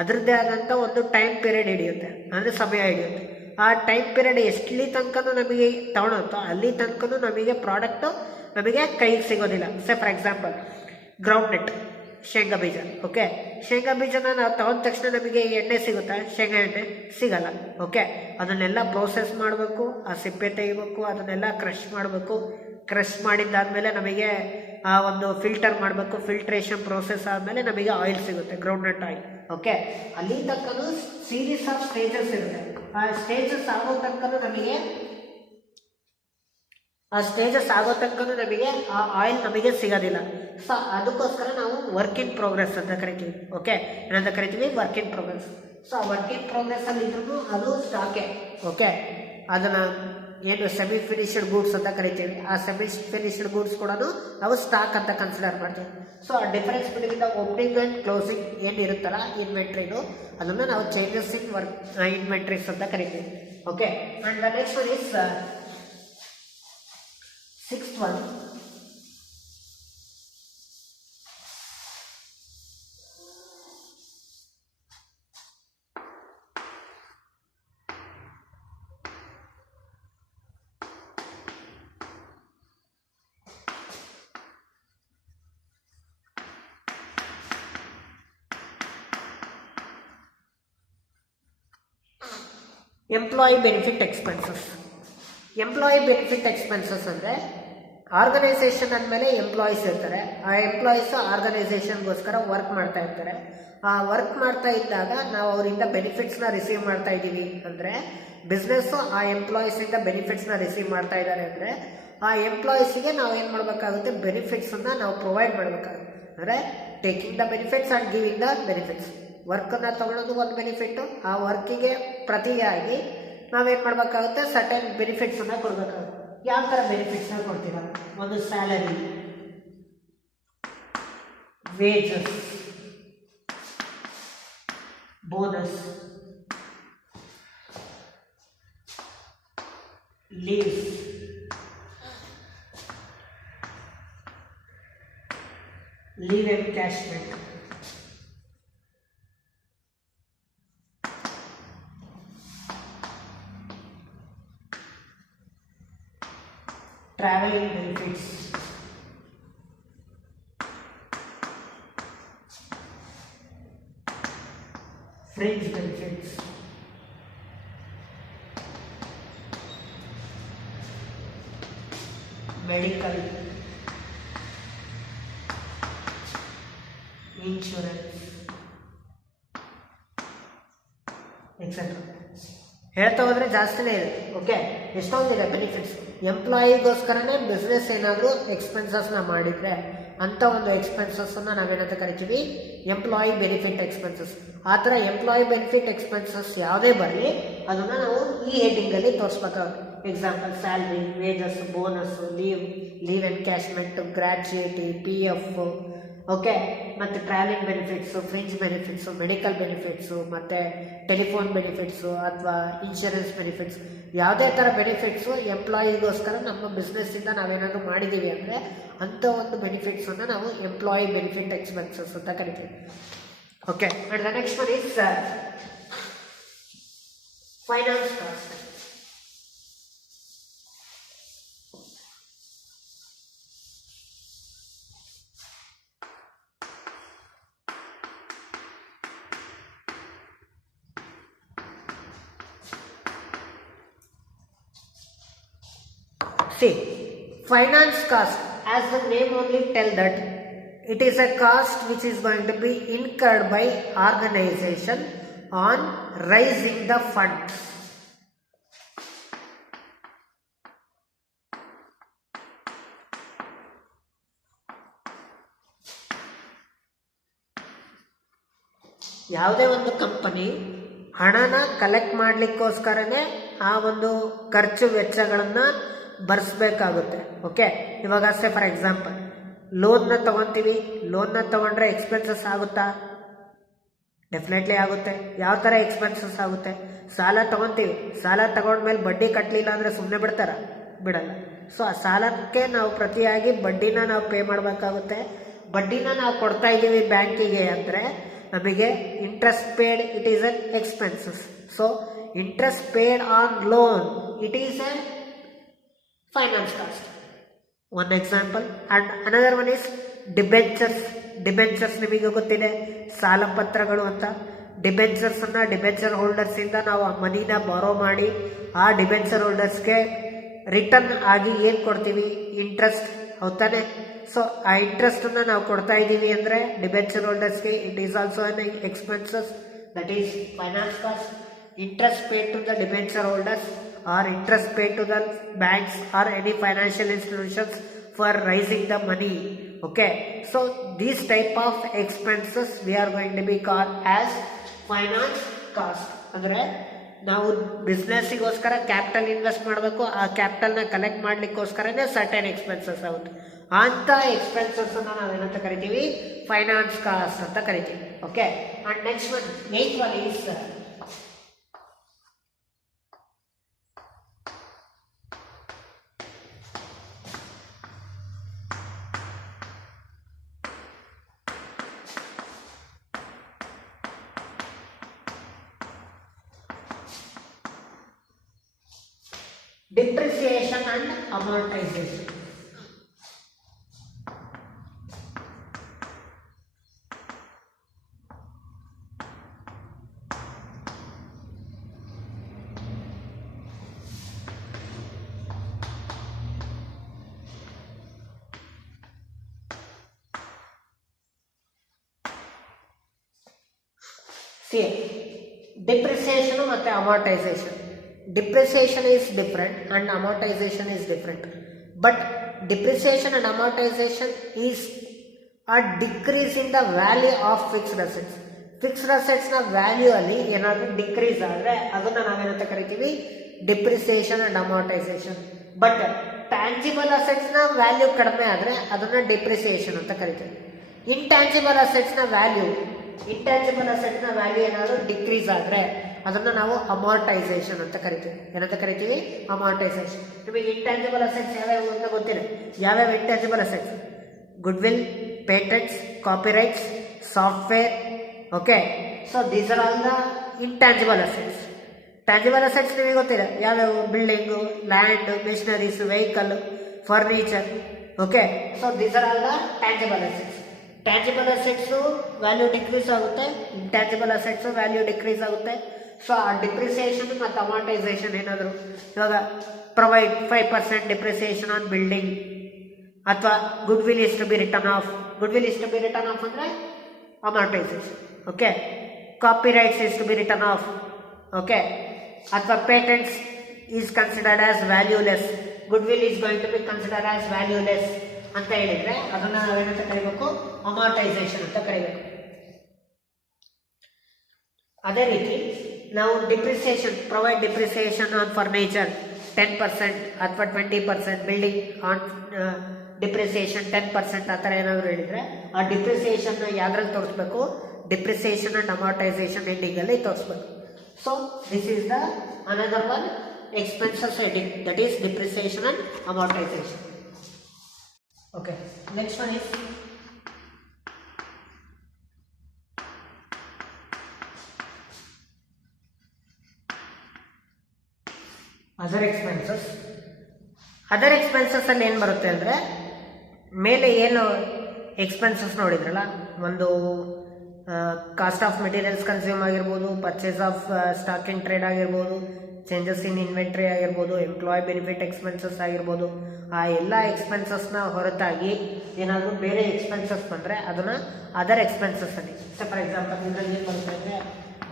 ಅದರದ್ದೇ ಆದಂಥ ಒಂದು ಟೈಮ್ ಪೀರಿಯಡ್ ಹಿಡಿಯುತ್ತೆ, ಅಂದರೆ ಸಮಯ ಹಿಡಿಯುತ್ತೆ. ಆ ಟೈಮ್ ಪೀರಿಯಡ್ ಎಷ್ಟಲ್ಲಿ ತನಕನೂ ನಮಗೆ ತಗೊಳುತ್ತೋ ಅಲ್ಲಿ ತನಕನೂ ನಮಗೆ ಪ್ರಾಡಕ್ಟು ನಮಗೆ ಕೈಗೆ ಸಿಗೋದಿಲ್ಲ. ಫಾರ್ ಎಕ್ಸಾಂಪಲ್ ಗ್ರೌಂಡ್ ನಟ್, ಶೇಂಗಾ ಬೀಜ. ಓಕೆ, ಶೇಂಗಾ ಬೀಜನ ನಾವು ತಗೊಂಡ ತಕ್ಷಣ ನಮಗೆ ಎಣ್ಣೆ ಸಿಗುತ್ತಾ? ಶೇಂಗಾ ಎಣ್ಣೆ ಸಿಗಲ್ಲ. ಓಕೆ, ಅದನ್ನೆಲ್ಲ ಪ್ರೋಸೆಸ್ ಮಾಡಬೇಕು, ಆ ಸಿಪ್ಪೆ ತೆಗಿಬೇಕು, ಅದನ್ನೆಲ್ಲ ಕ್ರಷ್ ಮಾಡಬೇಕು. ಕ್ರಷ್ ಮಾಡಿದ್ದಾದಮೇಲೆ ನಮಗೆ ಆ ಒಂದು ಫಿಲ್ಟರ್ ಮಾಡಬೇಕು. ಫಿಲ್ಟ್ರೇಷನ್ ಪ್ರೋಸೆಸ್ ಆದಮೇಲೆ ನಮಗೆ ಆಯಿಲ್ ಸಿಗುತ್ತೆ, ಗ್ರೌಂಡ್ ನಟ್ ಆಯಿಲ್. ಓಕೆ, ಅಲ್ಲಿ ತನಕನೂ ಸೀರೀಸ್ ಆಫ್ ಸ್ಟೇಜಸ್ ಇರುತ್ತೆ. ಆ ಸ್ಟೇಜಸ್ ಆಗೋ ತನಕನೂ ನಮಗೆ ಆ ಆಯಿಲ್ ನಮಗೆ ಸಿಗೋದಿಲ್ಲ. ಸೊ ಅದಕ್ಕೋಸ್ಕರ ನಾವು ವರ್ಕ್ ಇನ್ ಪ್ರೋಗ್ರೆಸ್ ಅಂತ ಕರಿತೀವಿ. ಓಕೆ, ಏನಂತ ಕರಿತೀವಿ? Work in progress. ಸೊ ಆ ವರ್ಕ್ ಇನ್ ಪ್ರೋಗ್ರೆಸ್ ಅಲ್ಲಿ ಇದ್ರೂ ಅದು ಸ್ಟಾಕೆ. ಓಕೆ, ಅದನ್ನು ಏನು ಸೆಮಿ ಫಿನಿಶ್ಡ್ ಗೂಡ್ಸ್ ಅಂತ ಕರಿತೀವಿ. ಆ ಸೆಮಿ ಫಿನಿಶ್ಡ್ ಗೂಡ್ಸ್ ಕೂಡ ನಾವು ಸ್ಟಾಕ್ ಅಂತ ಕನ್ಸಿಡರ್ ಮಾಡ್ತೀವಿ. ಸೊ ಆ difference between the opening and closing ಏನಿರುತ್ತಲ್ಲ ಇನ್ವೆಂಟ್ರಿದು, ಅದನ್ನು ನಾವು ಚೇಂಜಸ್ ಇನ್ ಇನ್ವೆಂಟ್ರೀಸ್ ಅಂತ ಕರಿತೀವಿ. Okay, and the next one is sixth one, employee benefit expenses. Employee benefit expenses ಅಂದರೆ ಆರ್ಗನೈಸೇಷನ್ ಅಂದಮೇಲೆ ಎಂಪ್ಲಾಯೀಸ್ ಇರ್ತಾರೆ. ಆ ಎಂಪ್ಲಾಯೀಸ್ ಆರ್ಗನೈಸೇಷನ್ಗೋಸ್ಕರ ವರ್ಕ್ ಮಾಡ್ತಾ ಇರ್ತಾರೆ. ಆ ವರ್ಕ್ ಮಾಡ್ತಾ ಇದ್ದಾಗ ನಾವು ಅವರಿಂದ ಬೆನಿಫಿಟ್ಸ್ನ ರಿಸೀವ್ ಮಾಡ್ತಾ ಇದ್ದೀವಿ ಅಂದರೆ, ಬಿಸ್ನೆಸ್ಸು ಆ ಎಂಪ್ಲಾಯೀಸಿಂದ ಬೆನಿಫಿಟ್ಸ್ನ ರಿಸೀವ್ ಮಾಡ್ತಾ ಇದ್ದಾರೆ ಅಂದರೆ, ಆ ಎಂಪ್ಲಾಯೀಸಿಗೆ ನಾವು ಏನು ಮಾಡಬೇಕಾಗುತ್ತೆ, ಬೆನಿಫಿಟ್ಸನ್ನು ನಾವು ಪ್ರೊವೈಡ್ ಮಾಡಬೇಕಾಗುತ್ತೆ. ಅಂದರೆ taking the benefits and giving the benefits. ವರ್ಕನ್ನು ತಗೊಳ್ಳೋದು ಒಂದು ಬೆನಿಫಿಟ್ಟು. ಆ ವರ್ಕಿಗೆ ಪ್ರತಿಯಾಗಿ ನಾವೇನು ಮಾಡಬೇಕಾಗುತ್ತೆ, ಸರ್ಟೆನ್ ಬೆನಿಫಿಟ್ಸನ್ನು ಕೊಡಬೇಕಾಗುತ್ತೆ. ಯಾವ ಥರ ಬೆನಿಫಿಟ್ಸ್ನ ಕೊಡ್ತೀರ? ಒಂದು salary, wages, bonus, leaves, leave encashment, traveling benefits, fringe benefits, medical, insurance, etc. ಹೇಳ್ತಾ ಹೋದ್ರೆ ಜಾಸ್ತಿನೇ ಇದೆ. ಓಕೆ, ಎಷ್ಟೊಂದಿದೆ ಬೆನಿಫಿಟ್ಸ್. ಎಂಪ್ಲಾಯಿಗೋಸ್ಕರನೇ ಬಿಸ್ನೆಸ್ ಏನಾದರೂ ಎಕ್ಸ್ಪೆನ್ಸಸ್ನ ಮಾಡಿದರೆ ಅಂಥ ಒಂದು ಎಕ್ಸ್ಪೆನ್ಸಸ್ಸನ್ನು ನಾವೇನಂತ ಕರಿತೀವಿ, ಎಂಪ್ಲಾಯಿ ಬೆನಿಫಿಟ್ ಎಕ್ಸ್ಪೆನ್ಸಸ್. ಆ ಥರ ಎಂಪ್ಲಾಯಿ ಬೆನಿಫಿಟ್ ಎಕ್ಸ್ಪೆನ್ಸಸ್ ಯಾವುದೇ ಬರಲಿ ಅದನ್ನು ನಾವು ಈ ಹೆಡ್ಡಿಂಗಲ್ಲಿ ತೋರಿಸ್ಬೇಕಾಗುತ್ತೆ. Example salary, wages, bonus, leave encashment, gratuity, PF, okay, ಮತ್ತು travelling benefits, fringe benefits, medical benefits, ಮತ್ತು ಟೆಲಿಫೋನ್ ಬೆನಿಫಿಟ್ಸು ಅಥವಾ ಇನ್ಶೂರೆನ್ಸ್ ಬೆನಿಫಿಟ್ಸ್. ಯಾವುದೇ ಥರ ಬೆನಿಫಿಟ್ಸು ಎಂಪ್ಲಾಯಿಗೋಸ್ಕರ ನಮ್ಮ ಬಿಸ್ನೆಸ್ಸಿಂದ ನಾವೇನಾದರೂ ಮಾಡಿದ್ದೀವಿ ಅಂದರೆ ಅಂಥ ಒಂದು ಬೆನಿಫಿಟ್ಸನ್ನು ನಾವು ಎಂಪ್ಲಾಯಿ ಬೆನಿಫಿಟ್ ಎಕ್ಸ್ಪೆನ್ಸಸ್ ಅಂತ ಕರಿತೀವಿ. Okay, and the next one is finance cost. See, finance cost, as the name only tell that it is a cost which is going to be incurred by organization on raising the funds. ಯಾವುದೇ ಒಂದು ಕಂಪನಿ ಹಣನ ಕಲೆಕ್ಟ್ ಮಾಡಲಿಕ್ಕೋಸ್ಕರನೇ ಆ ಒಂದು ಖರ್ಚು ವೆಚ್ಚಗಳನ್ನು ಭರಿಸಬೇಕಾಗುತ್ತೆ. ಓಕೆ, ಇವಾಗ ಫಾರ್ ಎಕ್ಸಾಂಪಲ್ ಲೋನ್ನ ತಗೊತೀವಿ. ಲೋನ್ನ ತಗೊಂಡ್ರೆ ಎಕ್ಸ್ಪೆನ್ಸಸ್ ಆಗುತ್ತಾ? ಡೆಫಿನೆಟ್ಲಿ ಆಗುತ್ತೆ. ಯಾವ ಥರ ಎಕ್ಸ್ಪೆನ್ಸಸ್ ಆಗುತ್ತೆ? ಸಾಲ ತಗೊತೀವಿ. ಸಾಲ ತಗೊಂಡ್ಮೇಲೆ ಬಡ್ಡಿ ಕಟ್ಟಲಿಲ್ಲ ಅಂದರೆ ಸುಮ್ಮನೆ ಬಿಡಲ್ಲ. ಸೊ ಆ ಸಾಲಕ್ಕೆ ನಾವು ಪ್ರತಿಯಾಗಿ ಬಡ್ಡಿನ ನಾವು ಪೇ ಮಾಡಬೇಕಾಗುತ್ತೆ. ಬಡ್ಡಿನ ನಾವು ಕೊಡ್ತಾ ಇದ್ದೀವಿ ಬ್ಯಾಂಕಿಗೆ ಅಂದರೆ ನಮಗೆ interest paid, it is N expenses. So interest paid on loan, it is A finance cost. One example. And another one is debentures. Debentures ನಿಮಗೆ ಗೊತ್ತಿದೆ, ಸಾಲ ಪತ್ರಗಳು ಅಂತ. ಡಿಬೆಂಚರ್ಸ್ ಅನ್ನ ಡಿಬೆಂಚರ್ ಹೋಲ್ಡರ್ಸ್ ಇಂದ ನಾವು ಆ ಮನಿನ ಬಾರೋ ಮಾಡಿ ಆ ಡಿಬೆಂಚರ್ ಹೋಲ್ಡರ್ಸ್ಗೆ ರಿಟರ್ನ್ ಆಗಿ ಏನು ಕೊಡ್ತೀವಿ? ಇಂಟ್ರೆಸ್ಟ್. ಹೌದಾನೆ? ಸೊ ಆ ಇಂಟ್ರೆಸ್ಟ್ ಅನ್ನ ನಾವು ಕೊಡ್ತಾ ಇದ್ದೀವಿ ಅಂದರೆ ಡಿಬೆಂಚರ್ ಹೋಲ್ಡರ್ಸ್ಗೆ it is also an expenses, that is finance cost. Interest paid to the debenture holders or interest paid to the banks or any financial institutions for raising the money. Okay, so these type of expenses we are going to be called as finance cost. ಅಂದರೆ ನಾವು ಬಿಸ್ನೆಸ್ಸಿಗೋಸ್ಕರ ಕ್ಯಾಪಿಟಲ್ ಇನ್ವೆಸ್ಟ್ ಮಾಡಬೇಕು. ಆ ಕ್ಯಾಪಿಟಲ್ನ ಕಲೆಕ್ಟ್ ಮಾಡಲಿಕ್ಕೋಸ್ಕರನೇ ಸರ್ಟೆನ್ ಎಕ್ಸ್ಪೆನ್ಸಸ್ ಆಗುತ್ತೆ. ಅಂಥ ಎಕ್ಸ್ಪೆನ್ಸಸ್ಸನ್ನು ನಾವೇನಂತ ಕರಿತೀವಿ? ಫೈನಾನ್ಸ್ ಕಾಸ್ಟ್ ಅಂತ ಕರಿತೀವಿ. Okay, and next one, 8th one is depreciation and amortization. See, depreciation ಮತ್ತು amortization. Depreciation is different and amortization is different. But depreciation and amortization is a decrease in the value of fixed assets. Fixed ಅಸೆಟ್ಸ್ನ ವ್ಯಾಲ್ಯೂ ಅಲ್ಲಿ ಏನಾದರೂ ಡಿಕ್ರೀಸ್ ಆದರೆ ಅದನ್ನ ನಾವೇನಂತ ಕರಿತೀವಿ, depreciation and amortisation. But tangible ಅಸೆಟ್ಸ್ನ ವ್ಯಾಲ್ಯೂ ಕಡಿಮೆ ಆದರೆ ಅದನ್ನ ಡಿಪ್ರಿಸಿಯೇಷನ್ ಅಂತ ಕರಿತೀವಿ. ಇಂಟ್ಯಾಂಜಿಬಲ್ ಅಸೆಟ್ಸ್ನ ವ್ಯಾಲ್ಯೂ ಏನಾದರೂ ಡಿಕ್ರೀಸ್ ಆದರೆ ಅದನ್ನ ನಾವು ಅಮಾರ್ಟೈಸೇಷನ್ ಅಂತ ಕರಿತೀವಿ. ಏನಂತ ಕರಿತೀವಿ? ಅಮಾರ್ಟೈಸೇಷನ್. ನಿಮಗೆ ಇಂಟ್ಯಾಂಜಿಬಲ್ ಅಸೆಟ್ಸ್ ಯಾವ್ಯಾವ ಅಂತ ಗೊತ್ತಿಲ್ಲ. ಯಾವ್ಯಾವ intangible assets? Goodwill, patents, copyrights, software. Okay, so these are all the intangible assets. Tangible assets ನಿಮಗೆ ಗೊತ್ತಿಲ್ಲ ಯಾವ್ಯಾವು? Building, land, machineries, vehicle, furniture. Okay, so these are all the tangible assets. Tangible assets value decrease ಆಗುತ್ತೆ, ಇಂಟ್ಯಾಂಜಿಬಲ್ ಅಸೆಟ್ಸು ವ್ಯಾಲ್ಯೂ ಡಿಕ್ರೀಸ್ ಆಗುತ್ತೆ. ಸೊ ಆ ಡಿಪ್ರಿಸಿಯೇಷನ್ ಮತ್ತು ಅಮಾರ್ಟೈಸೇಷನ್ ಏನಾದರೂ ಇವಾಗ ಪ್ರೊವೈಡ್ 5% ಡಿಪ್ರಿಸಿಯೇಷನ್ ಆನ್ ಬಿಲ್ಡಿಂಗ್, ಅಥವಾ goodwill is to be return off. Goodwill is to be return off ಅಂದರೆ amortisation. Okay, copyrights is to be return off. Okay, ಅಥವಾ patents is considered as valueless, goodwill is going to be considered as valueless ಅಂತ ಹೇಳಿದ್ರೆ ಅದನ್ನ ನಾವೇನಂತ ಕರಿಬೇಕು? ಅಮಾರ್ಟೈಸೇಷನ್ ಅಂತ ಕರಿಬೇಕು. ಅದೇ ರೀತಿ ನಾವು depreciation, provide depreciation on furniture 10% ಅಥವಾ 20%, ಬಿಲ್ಡಿಂಗ್ ಆನ್ ಡಿಪ್ರಿಸಿಯೇಷನ್ 10% ಆ ಥರ ಏನಾದರೂ ಹೇಳಿದರೆ ಆ ಡಿಪ್ರಿಸಿಯೇಷನ್ ಯಾವ್ದ್ರಲ್ಲಿ ತೋರಿಸ್ಬೇಕು? ಡಿಪ್ರಿಸಿಯೇಷನ್ ಅಂಡ್ ಅಮಾರ್ಟೈಸೇಷನ್ ಎಂಡಿಂಗಲ್ಲಿ ತೋರಿಸ್ಬೇಕು. So this is the another one expenses heading, that is depreciation and amortisation. Okay, next one is other expenses. Other expenses ಅಲ್ಲಿ ಏನು ಬರುತ್ತೆ ಅಂದರೆ, ಮೇಲೆ ಏನು ಎಕ್ಸ್ಪೆನ್ಸಸ್ ನೋಡಿದ್ರಲ್ಲ, ಒಂದು ಕಾಸ್ಟ್ ಆಫ್ ಮೆಟೀರಿಯಲ್ಸ್ ಕನ್ಸ್ಯೂಮ್ ಆಗಿರ್ಬೋದು, purchase of stock in trade ಆಗಿರ್ಬೋದು, ಚೇಂಜಸ್ ಇನ್ ಇನ್ವೆಂಟ್ರಿ ಆಗಿರ್ಬೋದು, ಎಂಪ್ಲಾಯ್ ಬೆನಿಫಿಟ್ ಎಕ್ಸ್ಪೆನ್ಸಸ್ ಆಗಿರ್ಬೋದು, ಆ ಎಲ್ಲ ಎಕ್ಸ್ಪೆನ್ಸಸ್ನ ಹೊರತಾಗಿ ಏನಾದರೂ ಬೇರೆ ಎಕ್ಸ್ಪೆನ್ಸಸ್ ಬಂದರೆ ಅದನ್ನು ಅದರ್ ಎಕ್ಸ್ಪೆನ್ಸಸ್ ಅಲ್ಲಿ. ಸೊ ಫಾರ್ ಎಕ್ಸಾಂಪಲ್ ಇದರಲ್ಲಿ ಏನು ಬರುತ್ತೆ ಅಂದರೆ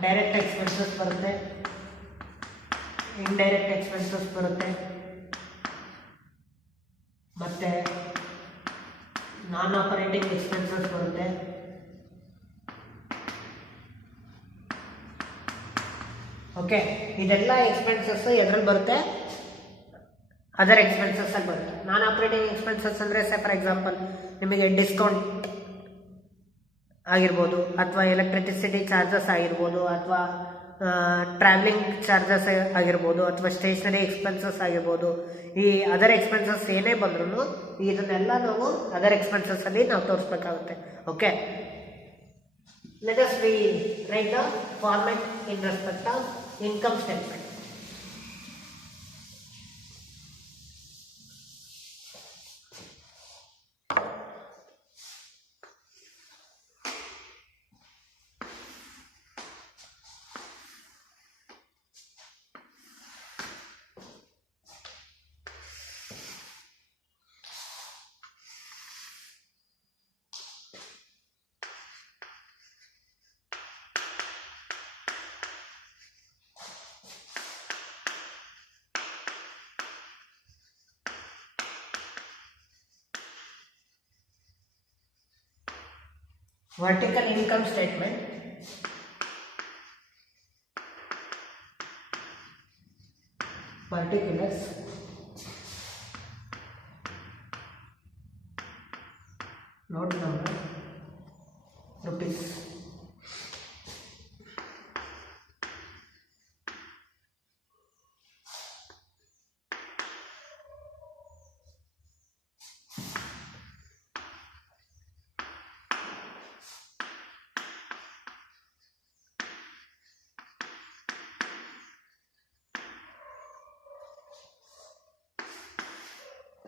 ಡೈರೆಕ್ಟ್ ಎಕ್ಸ್ಪೆನ್ಸಸ್ ಬರುತ್ತೆ, ಇಂಡೈರೆಕ್ಟ್ ಎಕ್ಸ್ಪೆನ್ಸಸ್ ಬರುತ್ತೆ, ಮತ್ತೆ ನಾನ್ ಆಪರೇಟಿಂಗ್ ಎಕ್ಸ್ಪೆನ್ಸಸ್ ಬರುತ್ತೆ. ಓಕೆ, ಇದೆಲ್ಲ ಎಕ್ಸ್ಪೆನ್ಸಸ್ ಎದ್ರಲ್ಲಿ ಬರುತ್ತೆ? ಅದರ್ ಎಕ್ಸ್ಪೆನ್ಸಸ್ ಅಲ್ಲಿ ಬರುತ್ತೆ. ನಾನ್ ಆಪರೇಟಿಂಗ್ ಎಕ್ಸ್ಪೆನ್ಸಸ್ ಅಂದರೆ ಫಾರ್ ಎಕ್ಸಾಂಪಲ್ ನಿಮಗೆ ಡಿಸ್ಕೌಂಟ್ ಆಗಿರ್ಬೋದು, ಅಥವಾ ಎಲೆಕ್ಟ್ರಿಸಿಟಿ ಚಾರ್ಜಸ್ ಆಗಿರ್ಬೋದು, ಅಥವಾ ಟ್ರಾವೆಲಿಂಗ್ ಚಾರ್ಜಸ್ ಆಗಿರ್ಬೋದು, ಅಥವಾ ಸ್ಟೇಷನರಿ ಎಕ್ಸ್ಪೆನ್ಸಸ್ ಆಗಿರ್ಬೋದು. ಈ ಅದರ್ ಎಕ್ಸ್ಪೆನ್ಸಸ್ ಏನೇ ಬಂದ್ರೂ ಇದನ್ನೆಲ್ಲ ನಾವು ಅದರ್ ಎಕ್ಸ್ಪೆನ್ಸಸ್ ಅಲ್ಲಿ ನಾವು ತೋರಿಸ್ಬೇಕಾಗುತ್ತೆ. Okay, let us we write the format in respect of income statement. Vertical income statement. Particulars. Note number. Rupees.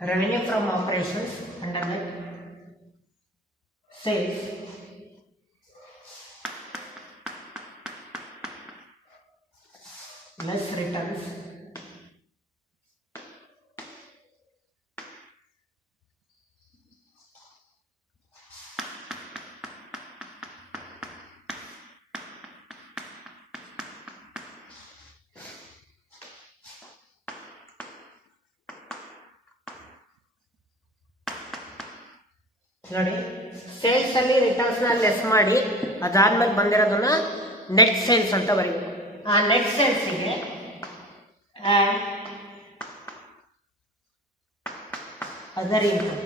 Revenue from operations under that sales less returns ನೋಡಿ, ಸೇಲ್ಸ್ ಅಲ್ಲಿ ರಿಟರ್ನ್ಸ್ ನ ಲೆಸ್ ಮಾಡಿ ಅದಾದ್ಮೇಲೆ ಬಂದಿರೋದನ್ನ ನೆಟ್ ಸೇಲ್ಸ್ ಅಂತ ಬರೀಬೇಕು. ಆ ನೆಟ್ ಸೇಲ್ಸ್ಗೆ ಅದರ್ ಇನ್ಕಮ್,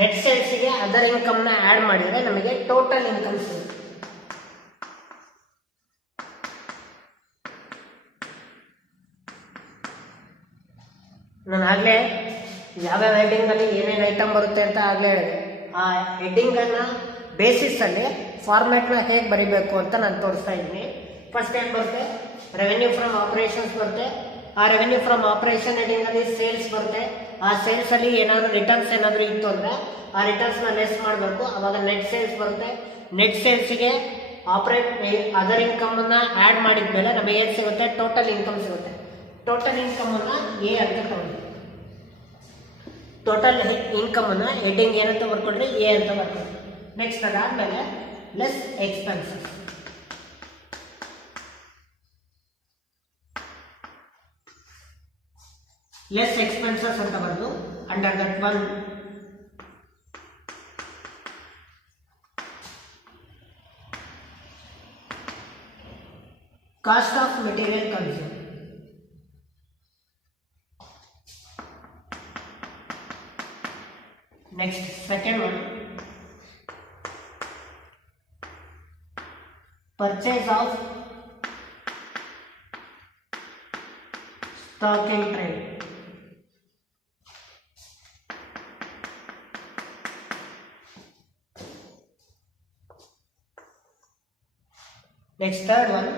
ನೆಟ್ ಸೇಲ್ಸ್ಗೆ ಅದರ್ ಇನ್ಕಮ್ ನ ಆಡ್ ಮಾಡಿದ್ರೆ ನಮಗೆ ಟೋಟಲ್ ಇನ್ಕಮ್ ಸಿಗುತ್ತೆ. ನಾನು ಆಗ್ಲೇ ಯಾವ್ಯಾವ ಹೆಡ್ಡಿಂಗ್ ಅಲ್ಲಿ ಏನೇನು ಐಟಮ್ ಬರುತ್ತೆ ಅಂತ ಆಗ್ಲೇ ಹೇಳಿದೆ. ಆ ಹೆಡ್ಡಿಂಗ್ ಅನ್ನ ಬೇಸಿಸ್ ಅಲ್ಲಿ ಫಾರ್ಮ್ಯಾಟ್ ನ ಹೇಗೆ ಬರಿಬೇಕು ಅಂತ ನಾನು ತೋರಿಸ್ತಾ ಇದ್ದೀನಿ. ಫಸ್ಟ್ ಏನ್ ಬರುತ್ತೆ, ರೆವೆನ್ಯೂ ಫ್ರಮ್ ಆಪರೇಷನ್ಸ್ ಬರುತ್ತೆ. ಆ ರೆವೆನ್ಯೂ ಫ್ರಮ್ ಆಪರೇಷನ್ ಹೆಡ್ಡಿಂಗ್ ಅಲ್ಲಿ ಸೇಲ್ಸ್ ಬರುತ್ತೆ. ಆ ಸೇಲ್ಸ್ ಅಲ್ಲಿ ಏನಾದ್ರು ರಿಟರ್ನ್ಸ್ ಏನಾದ್ರು ಇತ್ತು ಅಂದ್ರೆ ಆ ರಿಟರ್ನ್ಸ್ ನ ಲೆಸ್ ಮಾಡಬೇಕು, ಅವಾಗ ನೆಟ್ ಸೇಲ್ಸ್ ಬರುತ್ತೆ. ನೆಟ್ ಸೇಲ್ಸ್ಗೆ ಅದರ್ ಇನ್ಕಮ್ ಅನ್ನ ಆಡ್ ಮಾಡಿದ್ಮೇಲೆ ನಮಗೆ ಏನ್ ಸಿಗುತ್ತೆ, ಟೋಟಲ್ ಇನ್ಕಮ್ ಸಿಗುತ್ತೆ. ಟೋಟಲ್ ಇನ್ಕಮ್ ಅನ್ನ ಎ ಅಂತ ತಗೊಂಡು, ಟೋಟಲ್ ಇನ್ಕಮ್ ಅನ್ನ ಹೆಡ್ಡಿಂಗ್ ಏನಂತ ಬರ್ಕೊಂಡ್ರೆ ಎ ಅಂತ ಬರ್ಕೊಂಡ್ರೆ. ನೆಕ್ಸ್ಟ್ ಅದಾದ್ಮೇಲೆ ಲೆಸ್ ಎಕ್ಸ್ಪೆನ್ಸಸ್, ಲೆಸ್ ಎಕ್ಸ್ಪೆನ್ಸಸ್ ಅಂತ ಬರೆದು under that one cost of material consume. Next, second one, purchase of stock in trade. Next, third one,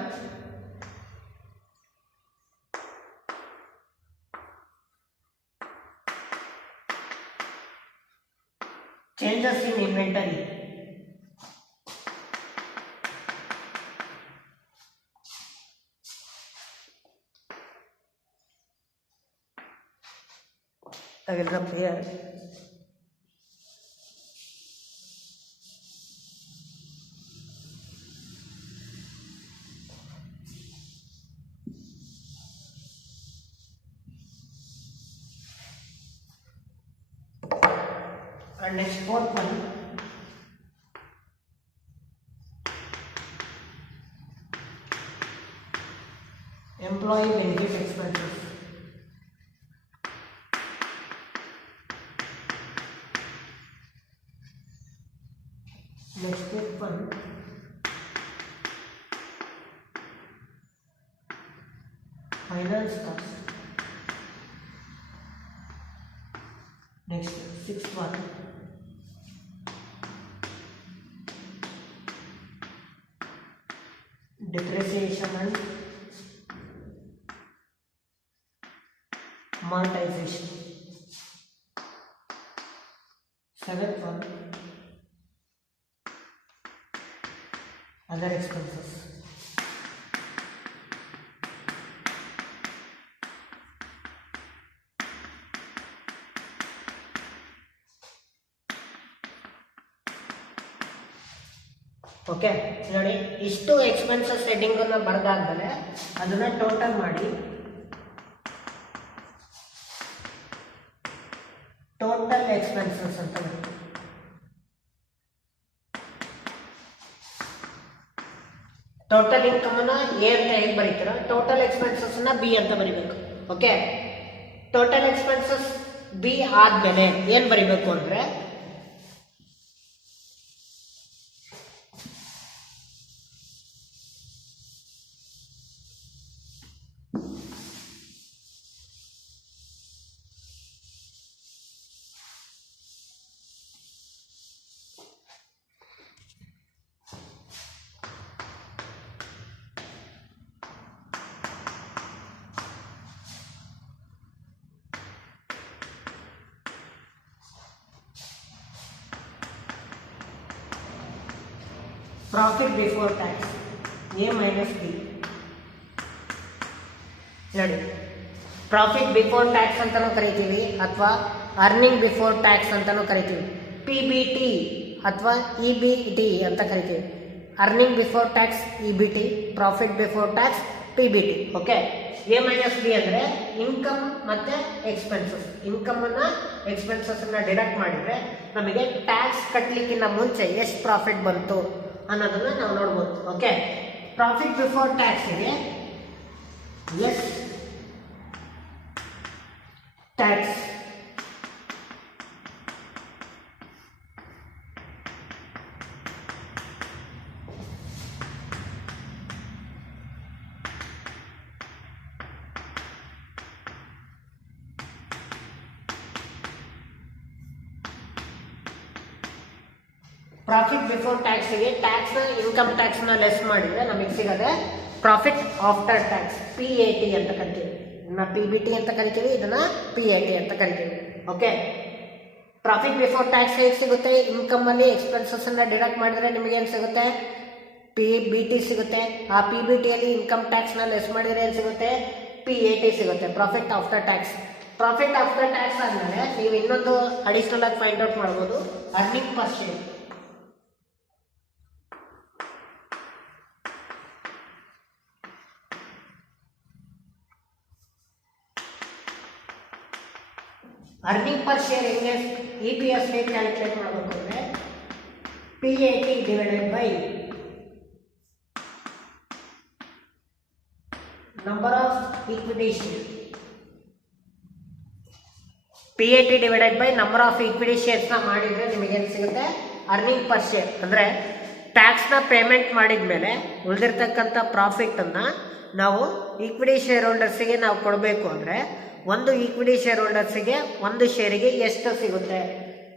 changes in inventory. I will come here. And next fourth one, employee benefit expenses. Next fifth one, finance cost. Next sixth one, depreciation and amortization. Seventh one, other expenses. Okay ನೋಡಿ, ಇಷ್ಟು ಎಕ್ಸ್ಪೆನ್ಸಸ್ ಹೆಡ್ಡಿಂಗ್ ಅನ್ನ ಬರೆದಾದ್ಮೇಲೆ ಅದನ್ನ ಟೋಟಲ್ ಮಾಡಿ ಟೋಟಲ್ ಎಕ್ಸ್ಪೆನ್ಸಸ್ ಅಂತ ಬರುತ್ತೆ. ಟೋಟಲ್ ಇನ್ಕಮ್ ಅನ್ನ ಎ ಅಂತ ಹೇಗೆ ಬರೀತೀರಾ, ಟೋಟಲ್ ಎಕ್ಸ್ಪೆನ್ಸಸ್ ಅನ್ನ ಬಿ ಅಂತ ಬರಿಬೇಕು. ಓಕೆ, ಟೋಟಲ್ ಎಕ್ಸ್ಪೆನ್ಸಸ್ ಬಿ ಆದ್ಮೇಲೆ ಏನ್ ಬರಿಬೇಕು ಅಂದ್ರೆ profit before tax A minus B. ನೋಡಿ, ಪ್ರಾಫಿಟ್ ಬಿಫೋರ್ ಟ್ಯಾಕ್ಸ್ ಅಂತಾನೂ ಕರಿತೀವಿ ಅಥವಾ ಅರ್ನಿಂಗ್ ಬಿಫೋರ್ ಟ್ಯಾಕ್ಸ್ ಅಂತಾನೂ ಕರಿತೀವಿ. PBT ಅಥವಾ EBT ಅಂತ ಕರಿತೀವಿ. Earning before tax EBT, profit before tax PBT. Okay, A minus B ಅಂದರೆ ಇನ್ಕಮ್ ಮತ್ತು ಎಕ್ಸ್ಪೆನ್ಸಸ್. ಇನ್ಕಮನ್ನು ಎಕ್ಸ್ಪೆನ್ಸಸ್ಸನ್ನು ಡಿಡಕ್ಟ್ ಮಾಡಿದರೆ ನಮಗೆ ಟ್ಯಾಕ್ಸ್ ಕಟ್ಟಲಿಕ್ಕಿಂತ ಮುಂಚೆ ಎಷ್ಟು ಪ್ರಾಫಿಟ್ ಬಂತು ಅನ್ನೋದನ್ನು ನಾವು ನೋಡ್ಬೋದು. ಓಕೆ, ಪ್ರಾಫಿಟ್ ಬಿಫೋರ್ ಟ್ಯಾಕ್ಸಿಗೆ ಎಸ್ ಟ್ಯಾಕ್ಸ್ ಪ್ರಾಫಿಟ್ ಬಿಫೋರ್ ಟ್ಯಾಕ್ಸಿಗೆ ಟ್ಯಾಕ್ಸ್ನ ಇನ್ಕಮ್ ಟ್ಯಾಕ್ಸ್ನ ಲೆಸ್ ಮಾಡಿದರೆ ನಮಗೆ ಸಿಗೋದೆ ಪ್ರಾಫಿಟ್ ಆಫ್ಟರ್ ಟ್ಯಾಕ್ಸ್, PAT ಅಂತ ಕರಿತೀವಿ. ಇದನ್ನ PBT ಅಂತ ಕರಿತೀವಿ, ಇದನ್ನ PAT ಅಂತ ಕರಿತೀವಿ. ಓಕೆ, ಪ್ರಾಫಿಟ್ ಬಿಫೋರ್ ಟ್ಯಾಕ್ಸ್ ಹೇಗೆ ಸಿಗುತ್ತೆ? ಇನ್ಕಮಲ್ಲಿ ಎಕ್ಸ್ಪೆನ್ಸಸ್ಸನ್ನು ಡಿಡಕ್ಟ್ ಮಾಡಿದರೆ ನಿಮಗೆ ಏನು ಸಿಗುತ್ತೆ? PBT ಸಿಗುತ್ತೆ. ಆ PBTಯಲ್ಲಿ ಇನ್ಕಮ್ ಟ್ಯಾಕ್ಸ್ನ ಲೆಸ್ ಮಾಡಿದರೆ ಏನು ಸಿಗುತ್ತೆ? PAT ಸಿಗುತ್ತೆ, profit after tax. Profit after tax ಆದಮೇಲೆ ನೀವು ಇನ್ನೊಂದು ಅಡಿಷನಲ್ ಆಗಿ ಫೈಂಡ್ ಔಟ್ ಮಾಡ್ಬೋದು, earning per share. Earning per share ಹೆಂಗೆ EPS ಹೇಗೆ ಕ್ಯಾಲ್ಕುಲೇಟ್ ಮಾಡಬೇಕು ಅಂದರೆ PAT divided by number of equity share. PAT divided by number of equity ಶೇರ್ಸ್ನ ಮಾಡಿದರೆ ನಿಮಗೇನು ಸಿಗುತ್ತೆ? Earning per share. ಅಂದರೆ ಟ್ಯಾಕ್ಸ್ನ ಪೇಮೆಂಟ್ ಮಾಡಿದ ಮೇಲೆ ಉಳಿದಿರ್ತಕ್ಕಂಥ ಪ್ರಾಫಿಟನ್ನು ನಾವು ಈಕ್ವಿಟಿ ಶೇರ್ ಹೋಲ್ಡರ್ಸಿಗೆ ನಾವು ಕೊಡಬೇಕು ಅಂದರೆ ಒಂದು ಈಕ್ವಿಟಿ ಶೇರ್ ಹೋಲ್ಡರ್ಸಿಗೆ ಒಂದು ಶೇರಿಗೆ ಎಷ್ಟು ಸಿಗುತ್ತೆ?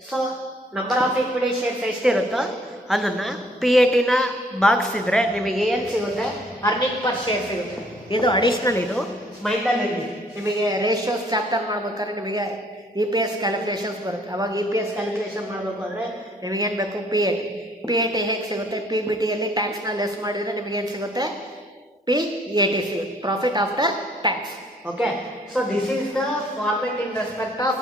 So number of equity shares ಎಷ್ಟಿರುತ್ತೋ ಅದನ್ನು PATನ ಭಾಗಿಸಿದ್ರೆ ನಿಮಗೆ ಏನು ಸಿಗುತ್ತೆ? ಅರ್ನಿಂಗ್ ಪರ್ ಶೇರ್ ಸಿಗುತ್ತೆ. ಇದು ಅಡಿಷ್ನಲ್, ಇದು ಮೈಂಡಲ್ಲಿ ನಿಮಗೆ ರೇಷಿಯೋಸ್ ಚಾಪ್ಟರ್ ಮಾಡ್ಬೇಕಾದ್ರೆ ನಿಮಗೆ EPS ಕ್ಯಾಲ್ಕುಲೇಷನ್ಸ್ ಬರುತ್ತೆ. ಅವಾಗ EPS ಕ್ಯಾಲ್ಕುಲೇಷನ್ ಮಾಡಬೇಕು ಅಂದರೆ ನಿಮಗೇನು ಬೇಕು? PAT ಹೇಗೆ ಸಿಗುತ್ತೆ? PBTಯಲ್ಲಿ ಟ್ಯಾಕ್ಸ್ನ ಲೆಸ್ ಮಾಡಿದರೆ ನಿಮಗೇನು ಸಿಗುತ್ತೆ? PAT ಸಿಗುತ್ತೆ, profit after tax. Okay, so this is the format in respect of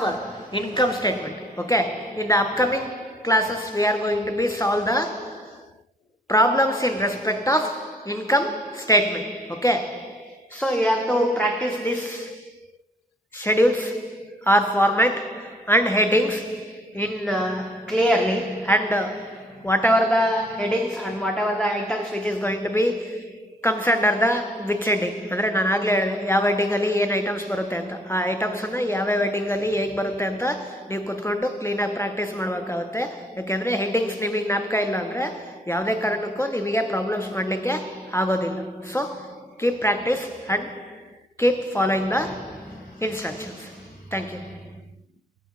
income statement. Okay, in the upcoming classes we are going to be solve the problems in respect of income statement. Okay, so you have to practice this schedules or format and headings in clearly, and whatever the headings and whatever the items which is going to be comes under the which heading. ಅಂದರೆ ನಾನು ಆಗಲೇ ಹೇಳಿದೆ ಯಾವ ಹೆಡ್ಡಿಂಗಲ್ಲಿ ಏನು ಐಟಮ್ಸ್ ಬರುತ್ತೆ ಅಂತ. ಆ ಐಟಮ್ಸನ್ನು ಯಾವ್ಯಾವ ಹೆಡ್ಡಿಂಗಲ್ಲಿ ಹೇಗೆ ಬರುತ್ತೆ ಅಂತ ನೀವು ಕೂತ್ಕೊಂಡು ಕ್ಲೀನಾಗಿ ಪ್ರಾಕ್ಟೀಸ್ ಮಾಡಬೇಕಾಗುತ್ತೆ. ಯಾಕೆಂದರೆ ಹೆಡ್ಡಿಂಗ್ಸ್ ನಿಮಗೆ ಜ್ಞಾಪಕ ಇಲ್ಲ ಅಂದರೆ ಯಾವುದೇ ಕಾರಣಕ್ಕೂ ನಿಮಗೆ ಪ್ರಾಬ್ಲಮ್ಸ್ ಮಾಡಲಿಕ್ಕೆ ಆಗೋದಿಲ್ಲ. So keep practice and keep following the instructions. Thank you.